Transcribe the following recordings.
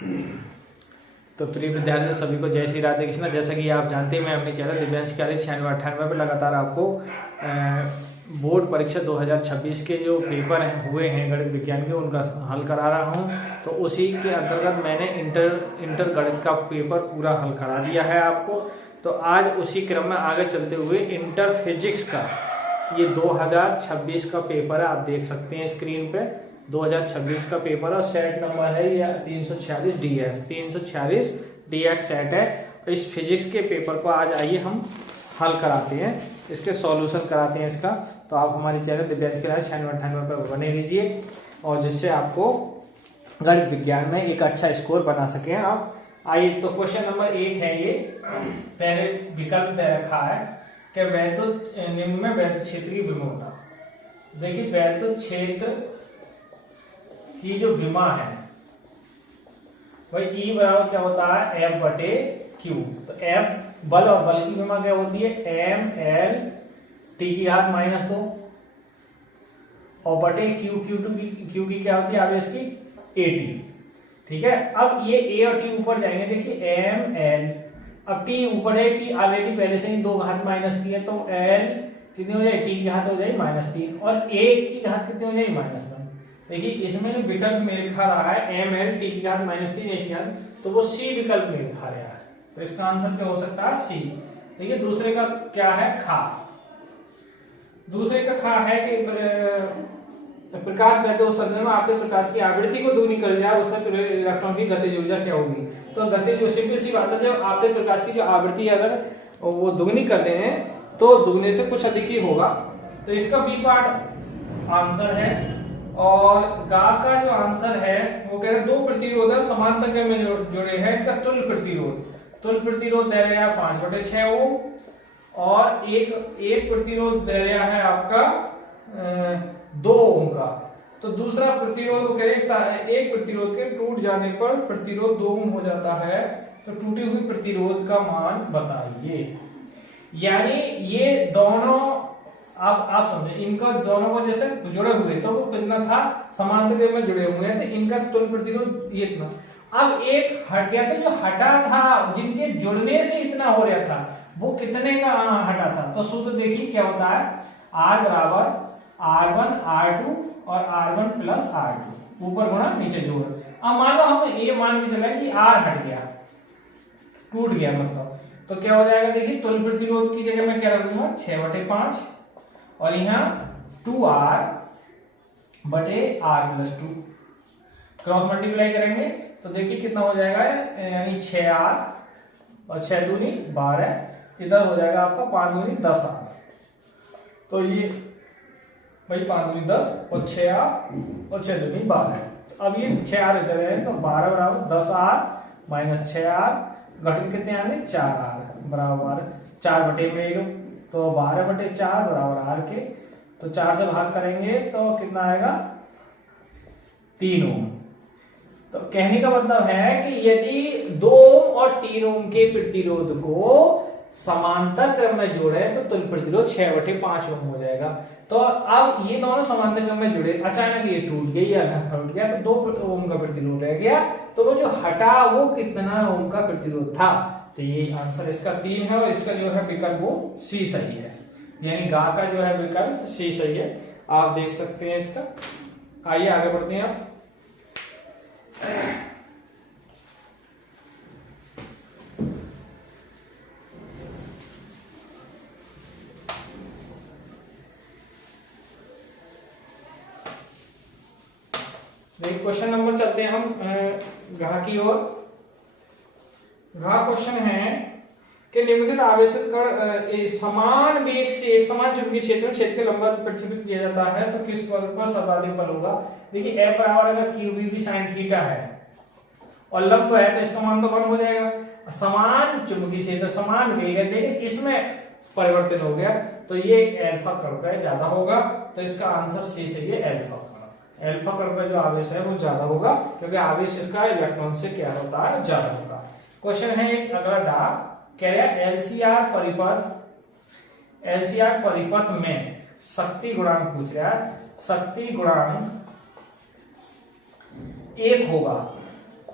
तो प्रिय विद्यार्थियों सभी को जय श्री राधे कृष्णा। जैसा कि आप जानते हैं मैं अपने चैनल दिव्यांश कार्य 9698 पर लगातार आपको बोर्ड परीक्षा 2026 के जो पेपर हुए हैं गणित विज्ञान के उनका हल करा रहा हूं। तो उसी के अंतर्गत मैंने इंटर गणित का पेपर पूरा हल करा दिया है आपको। तो आज उसी क्रम में आगे चलते हुए इंटर फिजिक्स का ये 2026 का पेपर है, आप देख सकते हैं स्क्रीन पे 2026 का पेपर और सेट नंबर है ये 346 DX 346 DX सेट है। तो इस फिजिक्स के पेपर को आज आइए हम हल कराते हैं, इसके सॉल्यूशन कराते हैं इसका। तो आप हमारे चैनल दिव्यांश क्लास 9698 पर बने रहिए और जिससे आपको गणित विज्ञान में एक अच्छा स्कोर बना सकें आप। आइए तो क्वेश्चन नंबर 1 है, ये पहले विकल्प दे रखा है कि वैद्युत निम्न में वैद्युत क्षेत्र की विभवता। देखिए वैद्युत क्षेत्र की जो विमा है वही E बराबर क्या होता है F बटे Q। तो F बल और बल की विमा क्या होती है M L T की घात -2 और बटे Q की क्या होती है आवेश की AT। ठीक है, अब ये A और T ऊपर जाएंगे। देखिए M L, अब T ऊपर है, T ऑलरेडी पहले से ही 2 घात माइनस की है तो L कितनी हो जाएगी T की घात हो जाएगी -3 और A की घात कितनी हो जाएगी -1। देखिए इसमें जो विकल्प मेल खा रहा है M L T की घात -3 A की घात, तो वो C विकल्प मेल खा रहा है। तो इसका आंसर क्या हो सकता है C। देखिए दूसरे का क्या है खा, दूसरे का खा है कि प्रकाश गति उत्सर्जन में आपके प्रकाश की आवृत्ति को दुगनी कर दिया उससे इलेक्ट्रॉन की गतिज ऊर्जा क्या होगी। तो गतिज सिंपल सी बात है, जब आपके प्रकाश की जो आवृत्ति अगर वो दुगनी कर दें तो दुगने से कुछ अधिक ही होगा। तो इसका बी पार्ट आंसर है। और गा का जो आंसर है वो कह रहे हैं 2 प्रतिरोध समांतर में जुड़े हैं, इनका तुल्य प्रतिरोध दे रहा है 5/6 ओम और एक प्रतिरोध दे रहा है आपका 2 ओम का। तो दूसरा प्रतिरोध वो कह रहे एक प्रतिरोध के टूट जाने पर प्रतिरोध 2 ओम हो जाता है, तो टूटी हुई प्रतिरोध का मान बताइए। यानी ये दोनों आप समझे, इनका दोनों को जैसे जुड़े हुए तो वो कितना था समांतर में जुड़े हुए हैं, तो इनका तुल्य प्रतिरोध ये इतना। अब एक हट गया, तो जो हटा था जिनके जुड़ने से इतना हो रहा था वो कितने का हटा था। तो सूत्र देखिए क्या होता है R बराबर R1 R2 और R1 प्लस R2 ऊपर गुणा नीचे जोड़। अब मान लो हम ये मान के चले कि R हट गया, टूट गया मतलब, तो क्या हो जाएगा। देखिए तुल्य प्रतिरोध की जगह मैं क्या रखूंगा 6/5 और यहाँ 2R बटे R+2 क्रॉस मल्टीप्लाई करेंगे तो देखिए कितना हो जाएगा, यानी 6R और 6 दूनी 12, इधर हो जाएगा आपका 5 दूनी 10R। तो ये भाई 5 दूनी 10 और 6R और 6 दूनी 12। अब ये 6R इधर है तो 12 बराबर 10R - 6R घटित कितने आएंगे 4R बराबर 4 बटे में लो, तो 12/4 बराबर R के, तो 4 से भाग करेंगे तो कितना आएगा 3 ओम। तो कहने का मतलब है कि यदि 2 ओम और 3 ओम के प्रतिरोध को समांतर क्रम में जोड़े तो तुल्य प्रतिरोध 6/5 ओम हो जाएगा। तो अब ये दोनों समांतर क्रम में जुड़े, अचानक ये टूट गई या टूट गया तो 2 ओम का प्रतिरोध रह गया, तो वो जो हटा वो कितना ओम का प्रतिरोध था। तो ये आंसर इसका 3 है और इसका जो है विकल्प वो C सही है, यानी गा का जो है विकल्प C सही है, आप देख सकते हैं इसका। आइए आगे बढ़ते हैं आप। क्वेश्चन नंबर चलते हैं हम घा की ओर। घा क्वेश्चन है कि निम्नलिखित आवेशित कण समान वेग से एक समान चुंबकीय क्षेत्र में क्षेत्र के लंबवत प्रक्षेपित किया जाता है तो किस बल पर सर्वाधिक बल होगा। देखिए F बराबर अगर QV sin थीटा है और लंब है तो इसका मान तो 1 हो जाएगा। समान चुंबकीय क्षेत्र समान वेग है, देखिए किसमें परिवर्तन हो गया, तो ये अल्फा कण का ज्यादा होगा, तो इसका आंसर C सही है अल्फा कण। अल्फा कण का जो आवेश है वो ज्यादा होगा क्योंकि आवेश इसका इलेक्ट्रॉन से क्या होता है ज्यादा होगा। क्वेश्चन है एक अगला डा कह रहा है एलसीआर परिपथ में शक्ति गुणांक पूछ रहा है, शक्ति गुणांक 1 होगा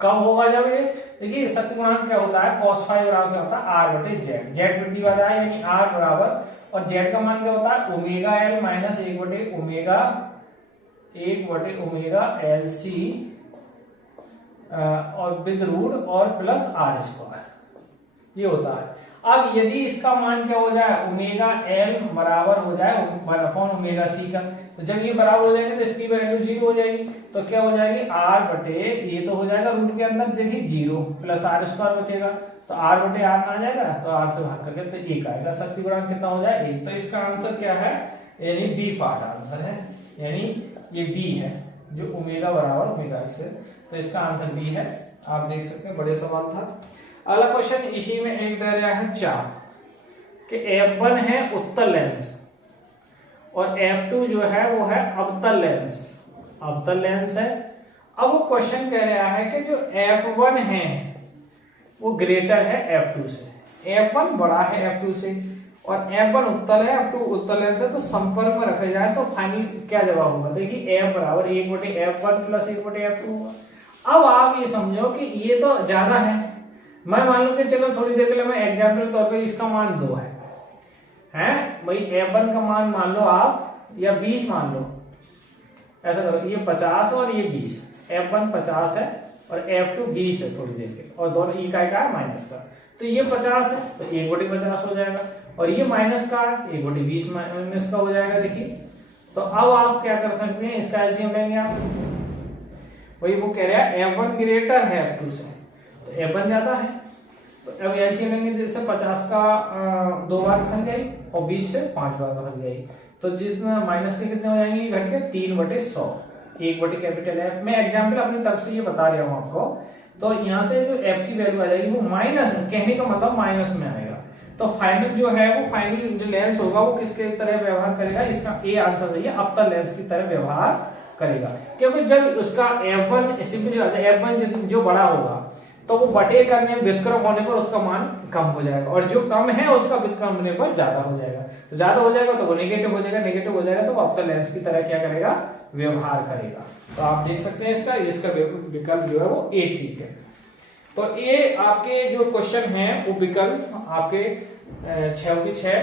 कब होगा जब ये, देखिए शक्ति गुणांक क्या होता है, cos फाई बराबर क्या होता है आर बटे जेड, जेड वृद्धि वाला है यानी आर बराबर, और जेड का मान क्या होता है ओमेगा एल माइनस एक बटे ओमेगा एल सी और विद रूट और प्लस आर स्क्वायर, ये होता है। अब यदि इसका मान क्या हो जाए ओमेगा एल बराबर हो जाए 1/, ओमेगा सी का, तो जब ये बराबर हो जाएंगे तो इसकी वैल्यू 0 हो जाएगी, तो क्या हो जाएगी आर बटे, ये तो हो जाएगा रूट के अंदर देखिए 0 प्लस आर स्क्वायर बचेगा, तो आर बटे आर आ जाएगा, तो आर से भाग करके तो 1 आएगा, शक्ति गुणांक कितना हो जाए 1। तो इसका आंसर क्या है, यानी बी पार्ट आंसर है, यानी ये बी है जो ओमेगा बराबर ओमेगा एक्स है, तो इसका आंसर बी है। आप देख सकते हैं बड़े सवाल था। अगला क्वेश्चन इसी में एक दे रहा है 4 कि F1 है उत्तल लेंस और F2 जो है वो है अवतल लेंस, अवतल लेंस है। अब वो क्वेश्चन कह रहा है कि जो F1 है वो ग्रेटर है F2 से, F1 बड़ा है F2 से और F1 उत्तल है F2 उत्तल लेंस है, तो संपर्क में रखा जाए तो फाइनल क्या जवाब होगा, देखिए F बराबर 1/F1 प्लस 1/F2 होगा। अब आप ये समझो कि ये तो ज्यादा है, मैं मान लो कि चलो थोड़ी देर के लिए मैं एग्जाम्पल तौर पे इसका मान 2 है भाई, F1 का मान लो आप या 20 मान लो, ऐसा करो ये 50 और ये 20, F1 50 है और F2 20 है थोड़ी देर के, और दोनों ई का है माइनस का, तो ये 50 है तो 1/50 हो जाएगा, और ये माइनस का 1/20 माइनस का हो जाएगा। देखिए तो अब आप क्या कर सकते हैं, इसका एलसीएम लेंगे आप, वही वो कह रहा है F1 ग्रेटर है F2 से, तो F1 ज्यादा है, तो अब एलसीएम लेंगे, जैसे 50 का 2 बार भाग जाएगी और 20 से 5 बार भाग जाएगी, तो जिसमें माइनस के कितने हो जाएंगे घट के 3/100, 1 कैपिटल F। मैं एग्जाम्पल अपनी तरफ से ये बता रहा हूँ आपको, तो यहाँ से जो F की वैल्यू आ जाएगी वो माइनस, कहने का मतलब माइनस में आएगा, तो फाइनल जो है वो फाइनल जो लेंस होगा वो किसके तरह व्यवहार करेगा, इसका ए आंसर सही है, अवतल लेंस की तरह व्यवहार करेगा, क्योंकि जब उसका F1 सिंपली F1 जो बड़ा होगा तो वो बटे करने व्युत्क्रम होने पर उसका मान कम हो जाएगा, और जो कम है उसका व्युत्क्रम होने पर ज्यादा हो जाएगा, तो ज्यादा हो जाएगा तो वो नेगेटिव हो जाएगा, नेगेटिव हो जाएगा तो वो अवतल लेंस की तरह क्या करेगा व्यवहार करेगा। तो आप देख सकते हैं इसका विकल्प जो है वो ए ठीक है। तो ये आपके जो क्वेश्चन है वो विकल्प आपके 6 के 6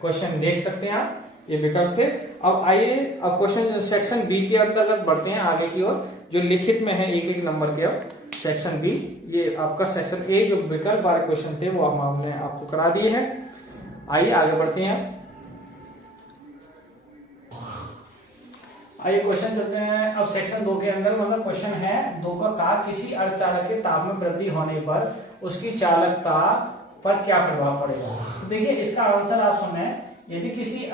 क्वेश्चन देख सकते हैं आप, ये विकल्प थे। अब आइए अब क्वेश्चन सेक्शन बी के अंतर्गत बढ़ते हैं आगे की ओर, जो लिखित में है एक नंबर के। अब सेक्शन बी, ये आपका सेक्शन ए जो विकल्प वाले क्वेश्चन थे वो हमने आपको करा दिए हैं। आइए आगे बढ़ते हैं। आइए क्वेश्चन चलते हैं अब सेक्शन 2 के अंदर, मतलब क्वेश्चन है 2 का कहा किसी अर्धचालक के ताप में वृद्धि होने पर उसकी चालकता पर क्या प्रभाव पड़ेगा। तो देखिए इसका आंसर आप सुने, यदि किसी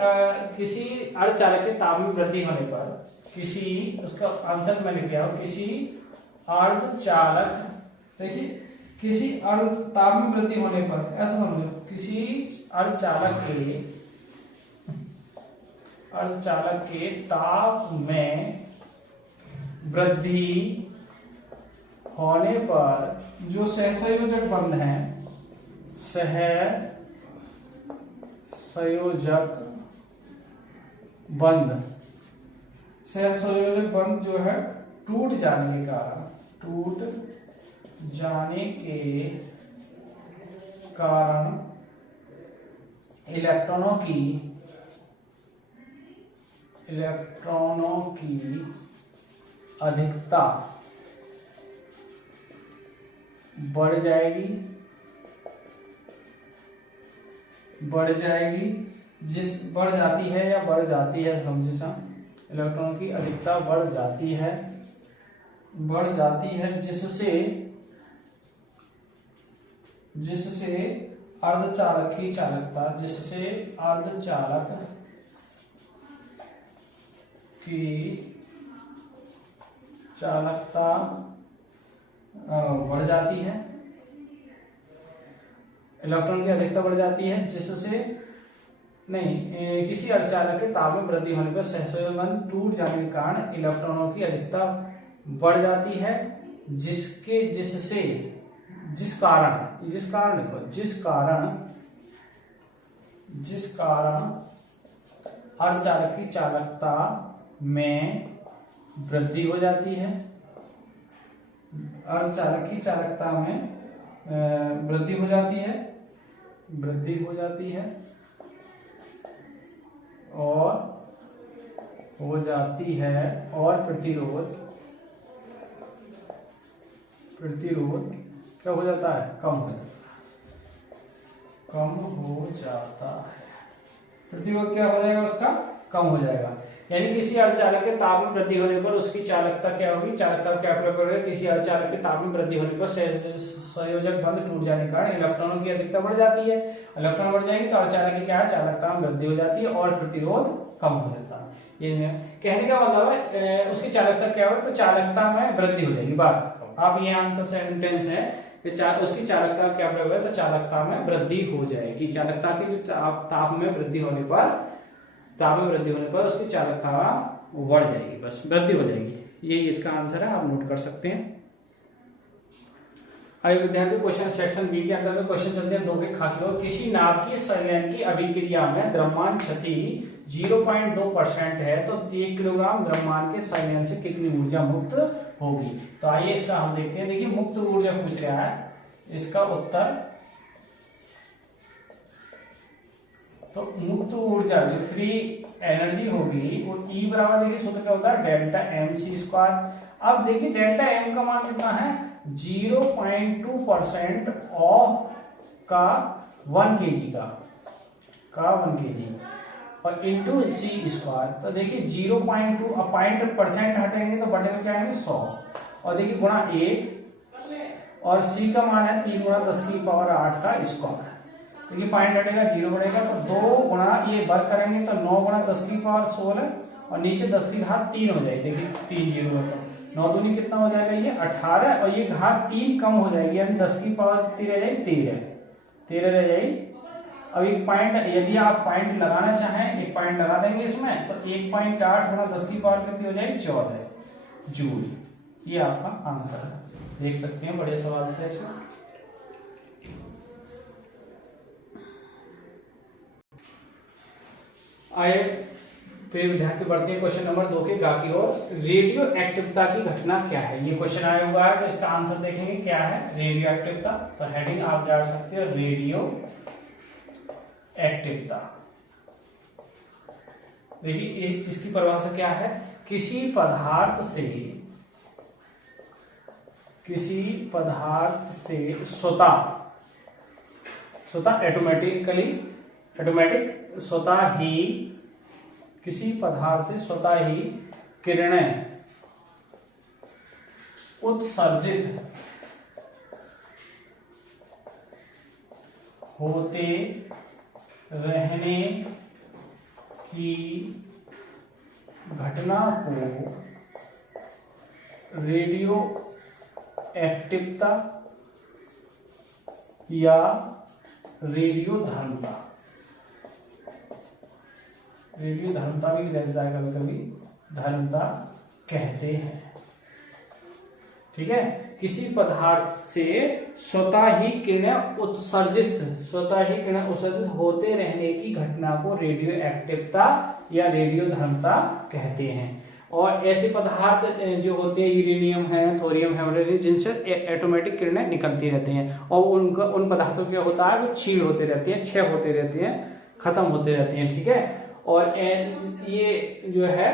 अर्धचालक के ताप में वृद्धि होने पर उसका आंसर मैं लिख रहा हूं, किसी अर्धचालक, देखिए किसी ताप में वृद्धि होने पर, ऐसा समझो किसी अर्धचालक के ताप में वृद्धि होने पर जो सहसंयोजक बंध है, सहसंयोजक बंध जो है टूट जाने के कारण इलेक्ट्रॉनों की अधिकता बढ़ जाएगी, बढ़ जाती है या बढ़ जाती है, समझे, इलेक्ट्रॉनों की अधिकता बढ़ जाती है जिससे अर्धचालक की चालकता, बढ़ जाती है, इलेक्ट्रॉन की अधिकता बढ़ जाती है, जिससे किसी अर्धचालक के ताप में वृद्धि होने पर सहसंयोजक बंध टूट जाने के कारण इलेक्ट्रॉनों की अधिकता बढ़ जाती है, जिस कारण अर्धचालक की चालकता में वृद्धि हो जाती है, अर्धचालक की चालकता में वृद्धि हो जाती है, वृद्धि हो जाती है और हो जाती है और प्रतिरोध क्या हो जाता है, कम हो जाता है। प्रतिरोध क्या हो जाएगा, उसका कम हो जाएगा। यानी किसी अर्धचालक के ताप में वृद्धि होने पर उसकी चालकता क्या होगी, चालकता क्या प्रयोग करेगा, किसी अर्धचालक के ताप में वृद्धि होने पर संयोजक बंध टूट जाने के कारण इलेक्ट्रॉनों की अधिकता बढ़ जाती है। इलेक्ट्रॉन बढ़ जाएंगे तो अर्धचालक की क्या है, चालकता में वृद्धि हो जाती है और प्रतिरोध कम हो जाता है। ये कहने का मतलब है उसकी चालकता क्या हो, तो चालकता में वृद्धि हो जाएगी। बात आप ये आंसर सेंटेंस है कि उसकी चालकता क्या प्रयोग है, तो चालकता में वृद्धि हो जाएगी। चालकता की जो ताप में वृद्धि होने पर उसकी चालकता बढ़ जाएगी, बस वृद्धि हो जाएगी। ये इसका आंसर है, आप नोट कर सकते हैं। आइए विद्यार्थी क्वेश्चन सेक्शन बी के अंदर में क्वेश्चन चलते हैं 2 के खाकी और किसी नाभिकीय संलयन की अभिक्रिया में द्रव्यमान क्षति 0.2% है तो 1 किलोग्राम द्रव्यमान के संलयन से कितनी ऊर्जा मुक्त होगी। तो आइए इसका हम देखते हैं। देखिए मुक्त ऊर्जा पूछ रहा है, इसका उत्तर तो मुक्त ऊर्जा जो फ्री एनर्जी होगी वो E बराबर, देखिए सूत्र क्या होता है, डेल्टा एम सी स्क्वायर। अब देखिए डेल्टा एम का मान कितना है, 0.2% ऑफ का 1 kg का 1 kg और इंटू सी स्क्वायर। तो देखिए 0.2, अब पॉइंट परसेंट हटेंगे तो बटे में क्या आएंगे 100 और देखिए गुणा 1 और सी का मान है 3 गुणा 10 की पावर 8 का स्क्वायर। देखिए पॉइंट हटेगा 0 बढ़ेगा तो 2 गुणा ये वर्ग करेंगे तो 9 गुणा 10 की पावर 16 और नीचे 10 की घात 3 हो जाएगी। देखिए 3 0 मतलब 9 दूनी कितना हो जाएगा, ये 18 और ये घात 3 कम हो जाएगी, यानी 10 की पावर कितनी रह जाएगी, 13 रह जाएगी। अब एक पॉइंट, यदि आप पॉइंट लगाना चाहें, एक पॉइंट लगा देंगे इसमें तो 1.8 गुणा 10 की पावर कितनी हो जाएगी, 14 जूल। ये आपका आंसर है, देख सकते हैं। बड़े सवाल थे इसमें। आइए फिर विद्यार्थी बढ़ते हैं क्वेश्चन नंबर 2 के गा की ओर। रेडियो एक्टिवता की घटना क्या है, ये क्वेश्चन आया हुआ है तो इसका आंसर देखेंगे क्या है, रेडियो एक्टिवता। तो हेडिंग आप डाल सकते हो रेडियो एक्टिवता। देखिए इसकी परिभाषा क्या है, किसी पदार्थ से स्वतः ऑटोमेटिक स्वतः ही किसी पदार्थ से स्वतः ही किरणें उत्सर्जित होते रहने की घटना को रेडियो एक्टिवता या रेडियो धर्मता भी रहता है, कभी धर्मता कहते हैं। ठीक है, किसी पदार्थ से स्वतः ही किरणें उत्सर्जित होते रहने की घटना को रेडियो एक्टिवता या रेडियो धर्मता कहते हैं। और ऐसे पदार्थ जो होते हैं यूरेनियम है, थोरियम है, जिनसे ऑटोमेटिक किरणें निकलती रहती हैं और उन पदार्थों क्या होता है, वो क्षीण होते रहते हैं, क्षय होते रहते हैं, खत्म होते रहते हैं। ठीक है, और ये जो है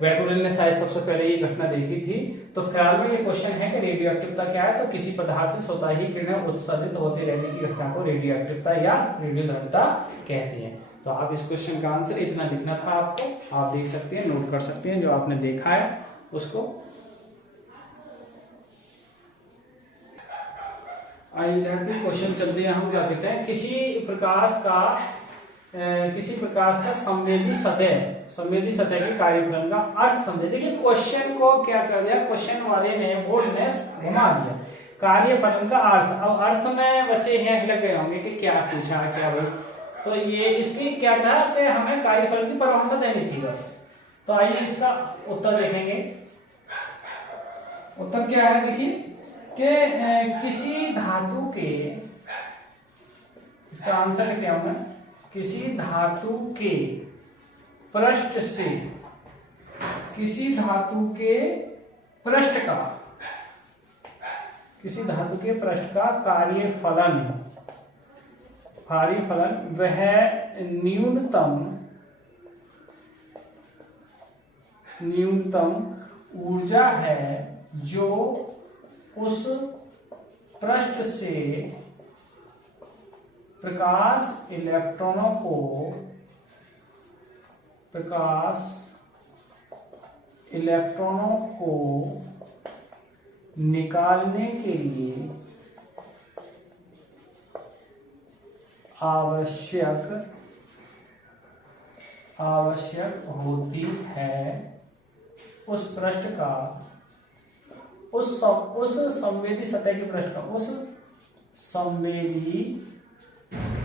वैकुलर ने शायद सबसे पहले ये घटना देखी थी। तो फिलहाल में ये क्वेश्चन है कि रेडियो एक्टिवता क्या है, तो किसी पदार्थ से स्वतः ही किरणें उत्सर्जित होते रहने की घटना को रेडियो एक्टिवता या रेडियो धर्मता कहते हैं। तो आप इस क्वेश्चन का आंसर इतना लिखना था आपको, आप देख सकते हैं, नोट कर सकते हैं जो आपने देखा है उसको। आइए विद्यार्थी क्वेश्चन चलते हैं, हम क्या कहते हैं, किसी प्रकाश का संवेदी सतह के कार्यफलन का अर्थ समझे। देखिए क्वेश्चन को क्या कर दिया, क्वेश्चन वाले ने बोर्ड में घुमा दिया, कार्यफलन का अर्थ। अब अर्थ में बच्चे हैं हिलक गए होंगे कि क्या पूछा है, क्या भाई। तो ये इसकी क्या था कि हमें कार्यफलन की परिभाषा देनी थी बस। तो आइए इसका उत्तर देखेंगे। उत्तर क्या है, देखिए कि किसी धातु के, इसका आंसर क्या होगा, किसी धातु के पृष्ठ से, किसी धातु के पृष्ठ का किसी धातु के पृष्ठ का कार्यफलन वह न्यूनतम ऊर्जा है जो उस पृष्ठ से प्रकाश इलेक्ट्रॉनों को निकालने के लिए आवश्यक होती है। उस पृष्ठ का उस संवेदी सतह के पृष्ठ का उस संवेदी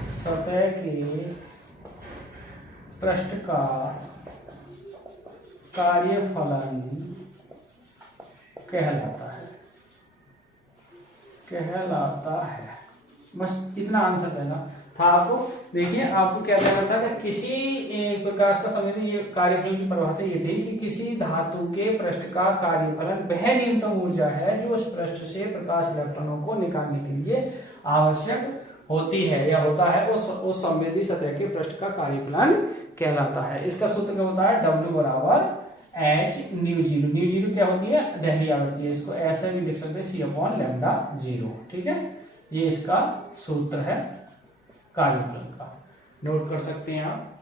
सतह के पृष्ठ का कार्यफलन कहलाता है। बस इतना आंसर देना था आपको। देखिए आपको क्या कहना था कि किसी प्रकाश का संवेदी, ये कार्यफलन की परिभाषा ये थी कि किसी धातु के पृष्ठ का कार्यफलन वह न्यूनतम ऊर्जा है जो उस पृष्ठ से प्रकाश इलेक्ट्रॉनों को निकालने के लिए आवश्यक होती है या होता है, उस संवेदी सतह के पृष्ठ का कार्यफलन कहलाता है। इसका सूत्र क्या होता है? W बराबर H न्यू जीरो क्या होती है? दहली आवृत्ति है। इसको ऐसे भी लिख सकते हैं C/λ0। ठीक है, ये इसका सूत्र है कार्यफलन का, नोट कर सकते हैं आप।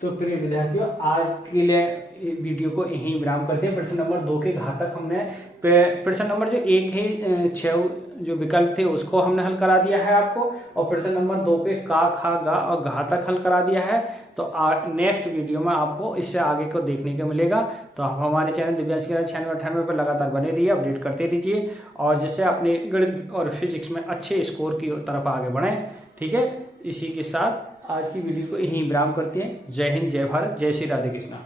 तो प्रिय विद्यार्थियों, आज के लिए वीडियो को यहीं विराम करते हैं। प्रश्न नंबर 2 के घातक हमने, प्रश्न नंबर जो 1 है 6 जो विकल्प थे उसको हमने हल करा दिया है आपको, और प्रश्न नंबर 2 के का, खा, गा और घातक हल करा दिया है। तो नेक्स्ट वीडियो में आपको इससे आगे को देखने को मिलेगा। तो आप हमारे चैनल दिव्यांश के 96 पर लगातार बने रहिए, अपडेट करते रहिए, और जिससे अपने गणित और फिजिक्स में अच्छे स्कोर की तरफ आगे बढ़ें। ठीक है, इसी के साथ आज की वीडियो को यहीं विराम करते हैं। जय हिंद, जय भारत, जय श्री राधे कृष्णा।